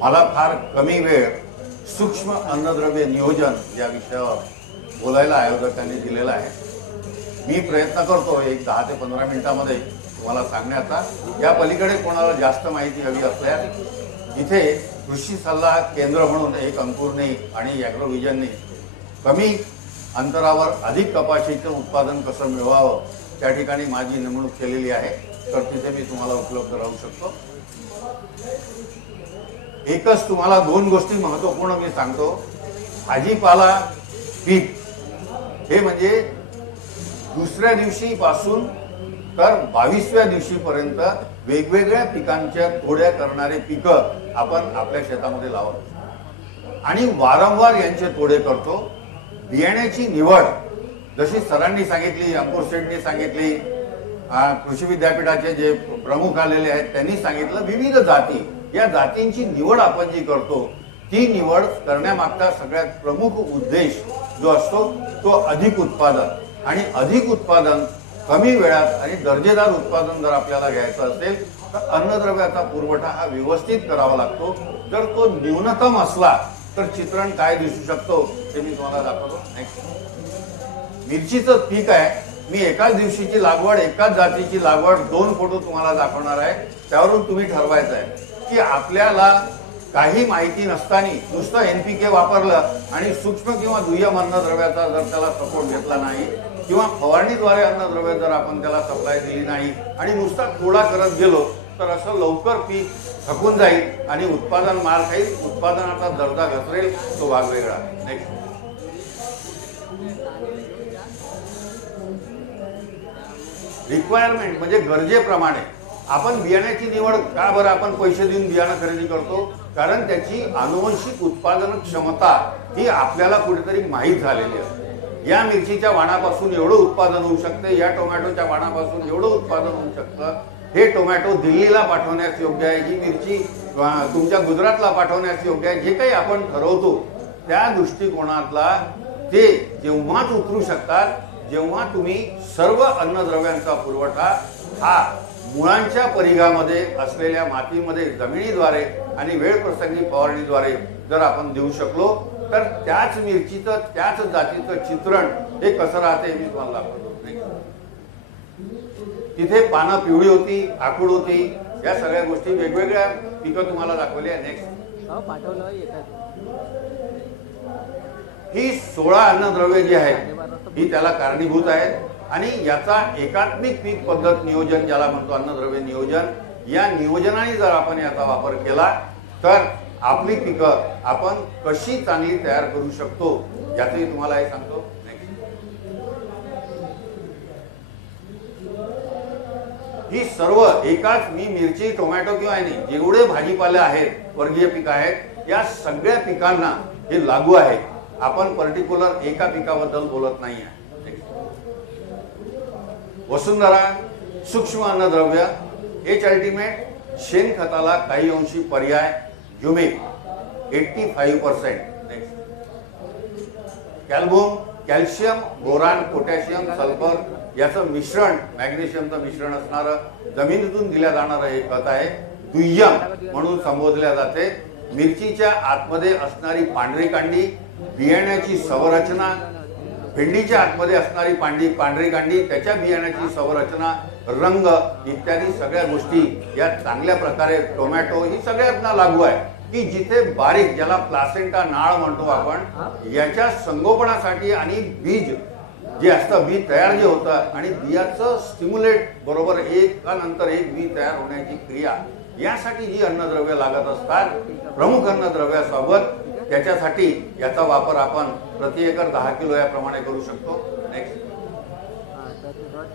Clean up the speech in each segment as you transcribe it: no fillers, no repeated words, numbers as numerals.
मला फार कमी वेळ सूक्ष्म अन्नद्रव्य नियोजन या विषयावर बोलायला आयोजकांनी दिलेला आहे। मी प्रयत्न करतो एक 10 ते 15 मिनिटांमध्ये तुम्हाला सांगण्याचा। या पलीकडे कोणाला जास्त माहिती हवी असल्यास इथे कृषी सल्ला केंद्र म्हणून एक अंकुरने आणि ॲग्रोव्हिजनने कमी अंतरावर अधिक कपाशीचं उत्पादन कसं मिळवावं त्या ठिकाणी माझी नेमणूक केलेली आहे, तर तिथे मी तुम्हाला उपलब्ध राहू शकतो। एकच तुम्हाला 2 गोष्टी महत्त्वपूर्ण मी सांगतो। भाजीपाला पीक हे म्हणजे दुसऱ्या दिवशीपासून तर 22व्या दिवशीपर्यंत वेगवेगळ्या पिकांच्या तोड्या करणारे पिकं आपण आपल्या शेतामध्ये लावतो आणि वारंवार यांचे तोडे करतो। बियाण्याची निवड जशी सरांनी सांगितली, अंकुर शेठनी सांगितली, कृषी विद्यापीठाचे जे प्रमुख आलेले आहेत त्यांनी सांगितलं, विविध जाती, या जातींची निवड आपण जी करतो ती निवड करण्यामागचा सगळ्यात प्रमुख उद्देश जो असतो तो अधिक उत्पादन आणि अधिक उत्पादन कमी वेळात आणि दर्जेदार उत्पादन जर आपल्याला घ्यायचं असेल तर अन्नद्रव्याचा पुरवठा हा व्यवस्थित करावा लागतो। जर तो न्यूनतम असला तर चित्रण काय दिसू शकतो ते मी तुम्हाला दाखवतो। मिरचीचं पीक आहे, मी एकाच दिवशीची लागवड, एकाच जातीची लागवड 2 फोटो तुम्हाला दाखवणार आहे। त्यावरून तुम्ही ठरवायचं आहे की आपल्याला काही माहिती नसताना नुसतं NPK वापरलं आणि सूक्ष्म किंवा दुय्यम अन्नद्रव्याचा जर त्याला सपोर्ट घेतला नाही किंवा फवारणीद्वारे अन्नद्रव्य जर आपण त्याला सप्लाय दिली नाही आणि नुसता थोडा करत गेलो तर असं लवकर पीक थकून जाईल आणि उत्पादन मार खाईल, उत्पादनाचा दर्जा घसरेल, तो भाग वेगळा। नेक्स्ट, रिक्वायरमेंट म्हणजे गरजेप्रमाणे आपण बियाण्याची निवड का बरं आपण पैसे देऊन बियाणं खरेदी करतो? कारण त्याची आनुवंशिक उत्पादन क्षमता ही आपल्याला कुठेतरी माहीत झालेली असते। या मिरचीच्या वाणापासून एवढं उत्पादन होऊ शकते, या टोमॅटोच्या वाणापासून एवढं उत्पादन होऊ शकतं, हे टोमॅटो दिल्लीला पाठवण्यास योग्य आहे, ही मिरची तुमच्या गुजरातला पाठवण्यास योग्य आहे, जे काही आपण ठरवतो त्या दृष्टिकोनातला ते जेव्हाच उतरू शकतात जेव्हा तुम्ही सर्व अन्नद्रव्यांचा पुरवठा हा मुळांच्या परिघामध्ये असलेल्या मातीमध्ये जमिनीद्वारे आणि वेळ प्रसंगी फवारणीद्वारे जर आपण देऊ शकलो तर त्याच मिरचीचं त्याच जातीचं चित्रण हे कसं राहते हे मी तुम्हाला दाखवतो। तिथे पानं पिवळी होती, आखूड होती, या सगळ्या गोष्टी वेगवेगळ्या पिकं तुम्हाला दाखवली आहे। नेक्स्ट, ही 16 अन्नद्रव्ये जी आहेत ही त्याला कारणीभूत आहेत आणि याचा एकात्मिक पीक पद्धत नियोजन ज्याला म्हणतो अन्नद्रव्य नियोजन, या नियोजनाने जर आपण याचा वापर केला तर आपली पिकं आपण कशी चांगली तयार करू शकतो याचंही तुम्हाला हे सांगतो। ही सर्व एकाच मी मिरची, टोमॅटो किंवा जेवढे भाजीपाले आहेत, वर्गीय पिकं आहेत, या सगळ्या पिकांना हे लागू आहे। आपण पर्टिक्युलर एका पिकाबद्दल बोलत नाही आहे। वसुंधरा सूक्ष्म अन्नद्रव्य एच अल्टिमेट शेणखताला काही अंशी पर्याय ह्युमिक 85%। कॅल्बोम कॅल्शियम, बोरान, पोटॅशियम, सल्फर याचं मिश्रण, मॅग्नेशियमचं मिश्रण असणारं जमिनीतून दिल्या जाणारं हे खत आहे, दुय्यम म्हणून संबोधल्या जाते। मिरचीच्या आतमध्ये असणारी पांढरी कांडी, बियाण्याची संरचना, भेंडीच्या आतमध्ये असणारी पांढरी कांडी, त्याच्या बियाण्याची संरचना, रंग इत्यादी सगळ्या गोष्टी या चांगल्या प्रकारे टोमॅटो ही सगळ्यांना लागू आहे की जिथे बारीक, ज्याला प्लासेंटा नाळ म्हणतो आपण, याच्या संगोपनासाठी आणि बीज जे असतं, बी तयार जे होतं आणि बियाचं स्टिम्युलेट बरोबर एकानंतर एक बी तयार होण्याची क्रिया, यासाठी जी अन्नद्रव्य लागत असतात प्रमुख अन्नद्रव्यासोबत, त्याच्यासाठी याचा वापर आपण प्रति एकर 10 किलो याप्रमाणे करू शकतो। नेक्स्ट,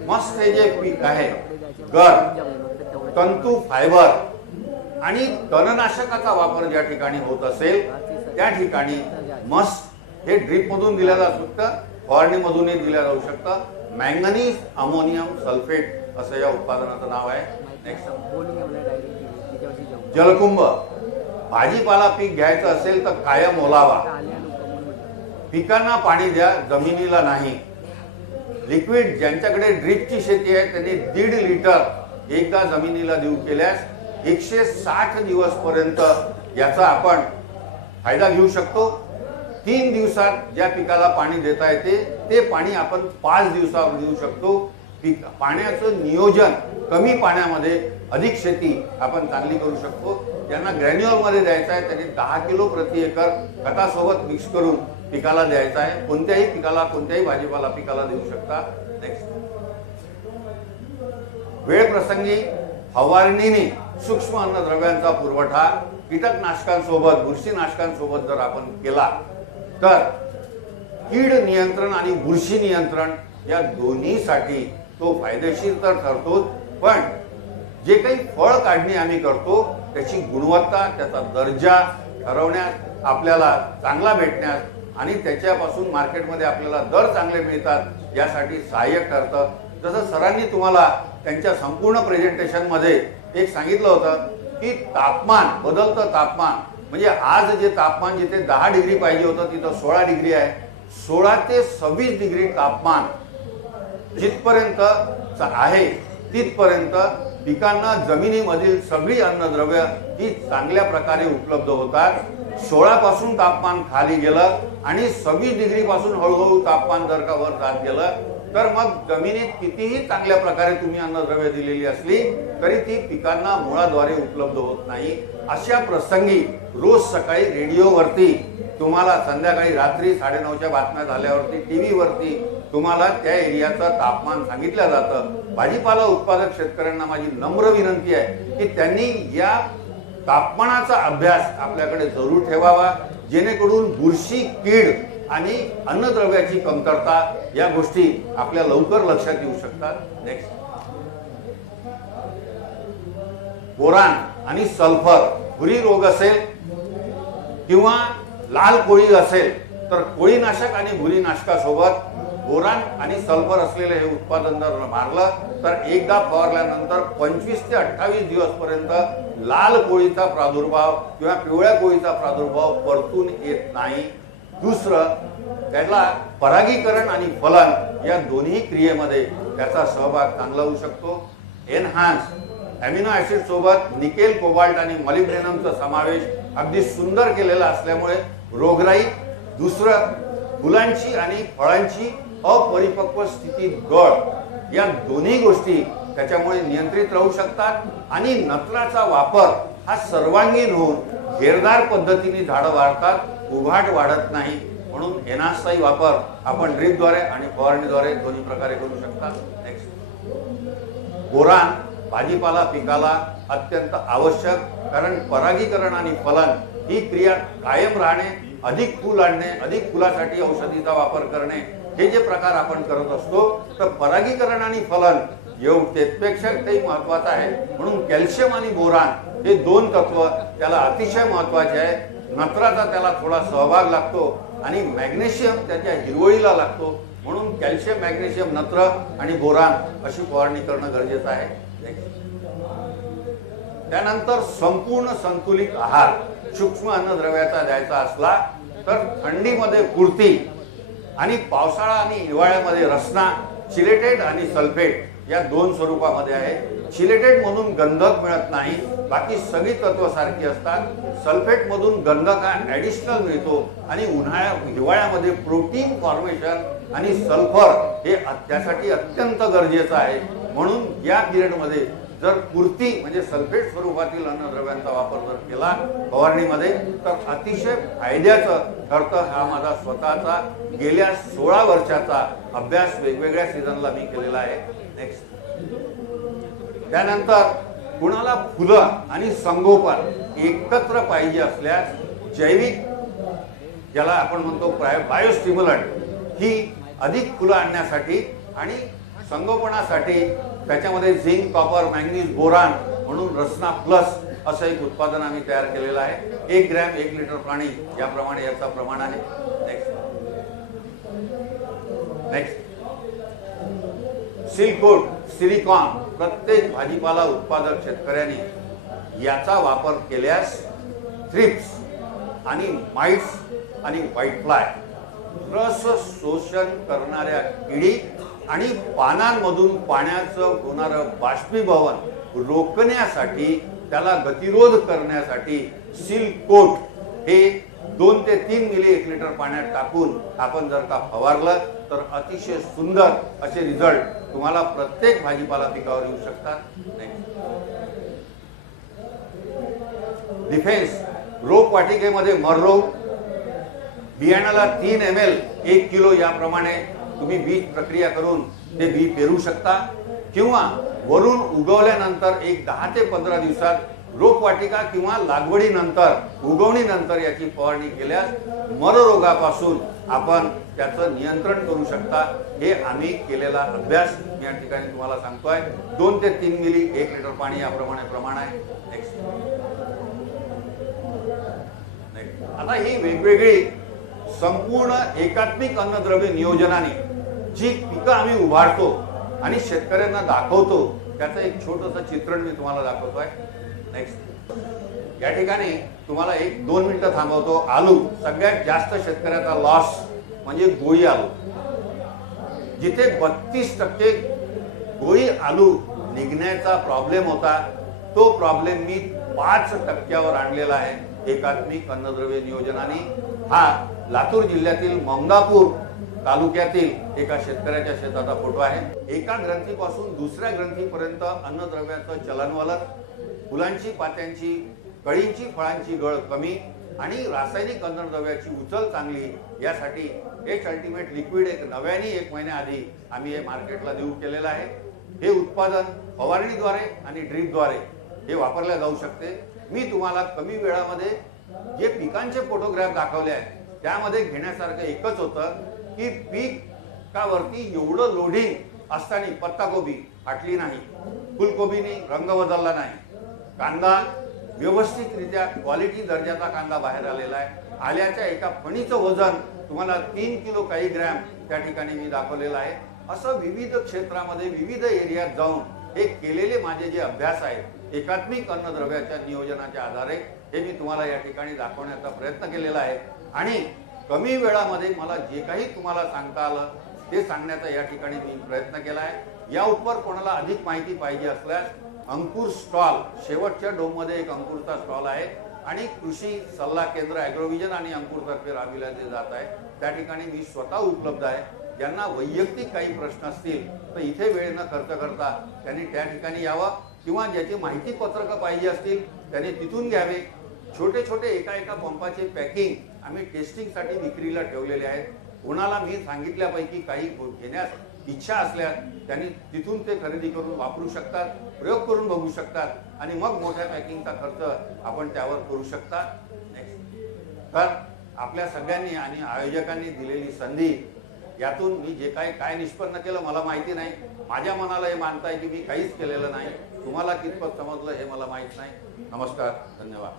मस्त हे जे पीक आहे गर, तंतू, फायबर आणि तणनाशकाचा वापर ज्या ठिकाणी होत असेल त्या ठिकाणी मस्त हे ड्रिप मधून दिल्या जाऊ शकतं, फवारणीमधूनही दिल्या जाऊ शकतं। मॅंगनीज अमोनियम सल्फेट असं या उत्पादनाचं नाव आहे। नेक्स्ट, जलकुंभ, भाजीपाला पीक घ्यायचं असेल तर कायम ओलावा, पिकांना पाणी द्या, जमिनीला नाही। लिक्विड, ज्यांच्याकडे ड्रिपची शेती आहे त्यांनी 1.5 लिटर एका जमिनीला देऊ केल्यास 160 दिवस पर्यंत याचा आपण फायदा घेऊ शकतो. 3 दिवसात ज्या पिकाला पाणी देता येते ते पाणी आपण 5 दिवसावर देऊ शकतो. पाण्याचं नियोजन, कमी पाण्यामध्ये अधिक शेती आपण चांगली करू शकतो. ज्यांना ग्रॅन्युअलमध्ये द्यायचं आहे त्यांनी 10 किलो प्रति एकर खतासोबत मिक्स करून पिकाला द्यायचा आहे. कोणत्याही पिकाला, कोणत्याही भाजीपाला पिकाला देऊ शकता. नेक्स्ट, वेळ प्रसंगी फवारणीने सूक्ष्म अन्नद्रव्यांचा पुरवठा कीटकनाशकांसोबत, बुरशीनाशकांसोबत जर आपण केला तर कीड नियंत्रण आणि बुरशी नियंत्रण या दोन्हीसाठी तो फायदेशीर तर ठरतो. पण जे काही फळ काढणी आम्ही करतो त्याची गुणवत्ता, त्याचा दर्जा ठरवण्यास, आपल्याला चांगला भेटण्यास आणि त्याच्यापासून मार्केटमध्ये आपल्याला दर चांगले मिळतात यासाठी सहाय्यक ठरतं. जसं सरांनी तुम्हाला त्यांच्या संपूर्ण प्रेझेंटेशनमध्ये एक सांगितलं होतं की तापमान, बदलतं तापमान, म्हणजे आज जे तापमान जिथे 10 डिग्री पाहिजे होतं तिथं 16 डिग्री आहे. 16 ते 26 डिग्री तापमान जिथपर्यंत आहे तिथपर्यंत पिकांना जमिनीमधील सगळी अन्नद्रव्य ही चांगल्या प्रकारे उपलब्ध होतात. 16 पासून तापमान खाली गेलं आणि 26 डिग्री पासून हळूहळू तापमान जर का वर जात गेलं तर मग जमिनीत कितीही चांगल्या प्रकारे तुम्ही अन्नद्रव्य दिलेली असली तरी ती पिकांना मुळाद्वारे उपलब्ध होत नाही. अशा प्रसंगी रोज सकाळी रेडिओवरती तुम्हाला, संध्याकाळी रात्री 9:30च्या बातम्या झाल्यावरती टीव्ही वरती तुम्हाला त्या एरियाचं तापमान सांगितलं जातं. भाजीपाला उत्पादक शेतकऱ्यांना माझी नम्र विनंती आहे की त्यांनी या तापमानाचा अभ्यास आपल्याकडे जरूर ठेवावा, जेणेकरून बुरशी, कीड आणि अन्नद्रव्याची कमतरता या गोष्टी आपल्या लवकर लक्षात येऊ शकतात. नेक्स्ट, बोरान आणि सल्फर, भुरी रोग असेल किंवा लाल कोळी असेल तर कोळीनाशक आणि भुरीनाशकासोबत बोरान आणि सल्फर असलेले हे उत्पादन जर मारलं तर एकदा फवारल्यानंतर 25 ते 28 दिवस पर्यंत लाल कोळीचा प्रादुर्भाव किंवा पिवळ्या कोळीचा प्रादुर्भाव परतून येत नाही. दुसरं, त्याला परागीकरण आणि फलन या दोन्ही क्रियेमध्ये त्याचा सहभाग चांगला होऊ शकतो. एनहान्स अमिनो ऍसिड सोबत निकेल, कोबाल्ट आणि मॉलिब्डेनमचा समावेश अगदी सुंदर केलेला असल्यामुळे रोगराई, दुसरं फुलांची आणि फळांची अपरिपक्व स्थितीत गळ या दोन्ही गोष्टी त्याच्यामुळे नियंत्रित राहू शकतात. आणि नत्राचा वापर हा सर्वांगीण होऊन घेरदार पद्धतीने झाडं वाढतात, उभाट वाढत नाही. म्हणून एनहान्सचाही वापर आपण ड्रिपद्वारे आणि फवारणीद्वारे दोन्ही प्रकारे करू शकता. नेक्स्ट, बोरान भाजीपाला पिकाला अत्यंत आवश्यक, कारण परागीकरण आणि फलन ही क्रिया कायम राहणे, अधिक फूल आणणे, अधिक फुलासाठी औषधीचा वापर करणे, हे जे प्रकार आपण करत असतो तर परागीकरण आणि फलन त्यापेक्षा काही महत्वाचं आहे. म्हणून कॅल्शियम आणि बोरान हे दोन तत्व त्याला अतिशय महत्वाचे आहे. नत्राचा त्याला थोडा सहभाग लागतो आणि मॅग्नेशियम त्याच्या हिरवळीला लागतो. म्हणून कॅल्शियम, मॅग्नेशियम, नत्र आणि बोरान अशी फवारणी करणं गरजेचं आहे. त्यानंतर संपूर्ण संतुलित आहार सूक्ष्म अन्नद्रव्याचा द्यायचा असला तर थंडीमध्ये कुर्ती आणि पावसाळा आणि हिवाळ्यामध्ये रसना, चिलेटेड आणि सल्फेट या दोन स्वरूपामध्ये आहे. चिलेटेड मधून गंधक मिळत नाही, बाकी सगळी तत्व सारखी असतात. सल्फेट मधून गंधक हा ऍडिशनल मिळतो आणि हिवाळ्यामध्ये प्रोटीन फॉर्मेशन आणि सल्फर हे त्यासाठी अत्यंत गरजेचं आहे. म्हणून या पिरियडमध्ये जर कुर्ती म्हणजे सल्फेट स्वरूपातील अन्नद्रव्यांचा वापर जर केला फवारणीमध्ये तर अतिशय फायद्याचं ठरतं. हा माझा स्वतःचा गेल्या 16 वर्षाचा अभ्यास वेगवेगळ्या सीझनला मी केलेला आहे. नेक्स्ट, त्यानंतर कुणाला फुलं आणि संगोपन एकत्र पाहिजे असल्यास जैविक, ज्याला आपण म्हणतो बायोस्टिम्युलंट, ही अधिक फुलं आणण्यासाठी आणि संगोपनासाठी त्याच्यामध्ये झिंक, कॉपर, मॅंगनीज, बोरान म्हणून रसना प्लस असं एक उत्पादन आम्ही तयार केलेलं आहे. 1 ग्रॅम 1 लिटर पाणी याप्रमाणे याचं प्रमाण आहे. नेक्स्ट, सिल्कोट, सिलिकॉन प्रत्येक भाजीपाला उत्पादक शेतकऱ्यांनी याचा वापर केल्यास थ्रिप्स आणि माइट्स आणि व्हाईट फ्लाय, रस शोषण करणाऱ्या किडी आणि पानांमधून पाण्याचं होणारं बाष्पीभवन रोखण्यासाठी त्याला गतिरोध करण्यासाठी सिल्क कोट हे 2 ते 3 मिली 1 लिटर पाण्यात टाकून आपण जर का फवारलं तर अतिशय सुंदर असे रिझल्ट तुम्हाला प्रत्येक भाजीपाला पिकावर येऊ शकतात. डिफेन्स रोपवाटिकेमध्ये मर बियाण्याला 3 ml 1 किलो याप्रमाणे तुम्ही बीज प्रक्रिया करून ते बी पेरू शकता किंवा वरून उगवल्यानंतर एक 10 ते 15 दिवसात रोपवाटिका किंवा लागवडीनंतर उगवणीनंतर याची फवारणी केल्यास मर रोगापासून आपण त्याचं नियंत्रण करू शकता. हे आम्ही केलेला अभ्यास या ठिकाणी तुम्हाला सांगतोय. 2 ते 3 मिली 1 लिटर पाणी याप्रमाणे प्रमाण आहे. आता ही वेगवेगळी संपूर्ण एकात्मिक अन्नद्रव्य नियोजनाने जी पिकं आम्ही उभारतो आणि शेतकऱ्यांना दाखवतो त्याचं एक छोटंसं चित्रण मी तुम्हाला दाखवतोय. नेक्स्ट या ठिकाणी तुम्हाला 1-2 मिनिटं थांबवतो. आलू सगळ्यात जास्त शेतकऱ्याचा लॉस म्हणजे गोळी आलू. जिथे 32% गोळी आलू निघण्याचा प्रॉब्लेम होता तो प्रॉब्लेम मी 5% आणलेला आहे एकात्मिक अन्नद्रव्य नियोजनाने. हा लातूर जिल्ह्यातील ममदापूर तालुक्यातील एका शेतकऱ्याच्या शेताचा फोटो आहे. एका ग्रंथीपासून दुसऱ्या ग्रंथीपर्यंत अन्नद्रव्याचं चलनवलन, फुलांची पात्यांची कळींची फळांची गळ कमी आणि रासायनिक अन्नद्रव्याची उचल चांगली यासाठी एच अल्टिमेट लिक्विड एक नव्याने 1 महिन्याआधी आम्ही हे मार्केटला देऊ केलेलं आहे. हे उत्पादन फवारणीद्वारे आणि ड्रीपद्वारे हे वापरले जाऊ शकते. मी तुम्हाला कमी वेळामध्ये जे पिकांचे फोटोग्राफ दाखवले आहेत त्यामध्ये घेण्यासारखं एकच होतं की पिकावरती एवढं लोडिंग असताना पत्ताकोबी फाटली नाही, फुलकोबीने रंग बदलला नाही, कांदा व्यवस्थितरित्या क्वालिटी दर्जाचा कांदा बाहेर आलेला आहे. आल्याच्या एका फणीचं वजन तुम्हाला 3 किलो काही ग्रॅम त्या ठिकाणी मी दाखवलेलं आहे. असं विविध क्षेत्रामध्ये विविध एरियात जाऊन हे केलेले माझे जे अभ्यास आहेत एकात्मिक अन्नद्रव्याच्या नियोजनाच्या आधारे हे मी तुम्हाला या ठिकाणी दाखवण्याचा प्रयत्न केलेला आहे. आणि कमी वेळामध्ये मला जे काही तुम्हाला सांगता आलं ते सांगण्याचा या ठिकाणी मी प्रयत्न केला आहे. या उपर कोणाला अधिक माहिती पाहिजे असल्यास अंकुर स्टॉल शेवटच्या डोममध्ये एक अंकुरचा स्टॉल आहे आणि कृषी सल्ला केंद्र ॲग्रोव्हिजन आणि अंकुरतर्फे राबविले जात आहे. त्या ठिकाणी मी स्वतः उपलब्ध आहे. ज्यांना वैयक्तिक काही प्रश्न असतील तर इथे वेळ न खर्च करता त्यांनी त्या ठिकाणी यावं किंवा ज्याची माहिती पत्रकं पाहिजे असतील त्यांनी तिथून घ्यावे. छोटे छोटे एका पंपाचे पॅकिंग आम्ही टेस्टिंगसाठी विक्रीला ठेवलेले आहेत. कोणाला मी सांगितल्यापैकी काही घेण्यास इच्छा असल्यास त्यांनी तिथून ते खरेदी करून वापरू शकतात, प्रयोग करून बघू शकतात आणि मग मोठ्या पॅकिंगचा खर्च आपण त्यावर करू शकतात. तर आपल्या सगळ्यांनी आणि आयोजकांनी दिलेली संधी यातून मी जे काय निष्पन्न केलं मला माहिती नाही. माझ्या मनाला हे मानताय की मी काहीच केलेलं नाही. तुम्हाला कितपत समजलं हे मला माहित नाही. नमस्कार, धन्यवाद.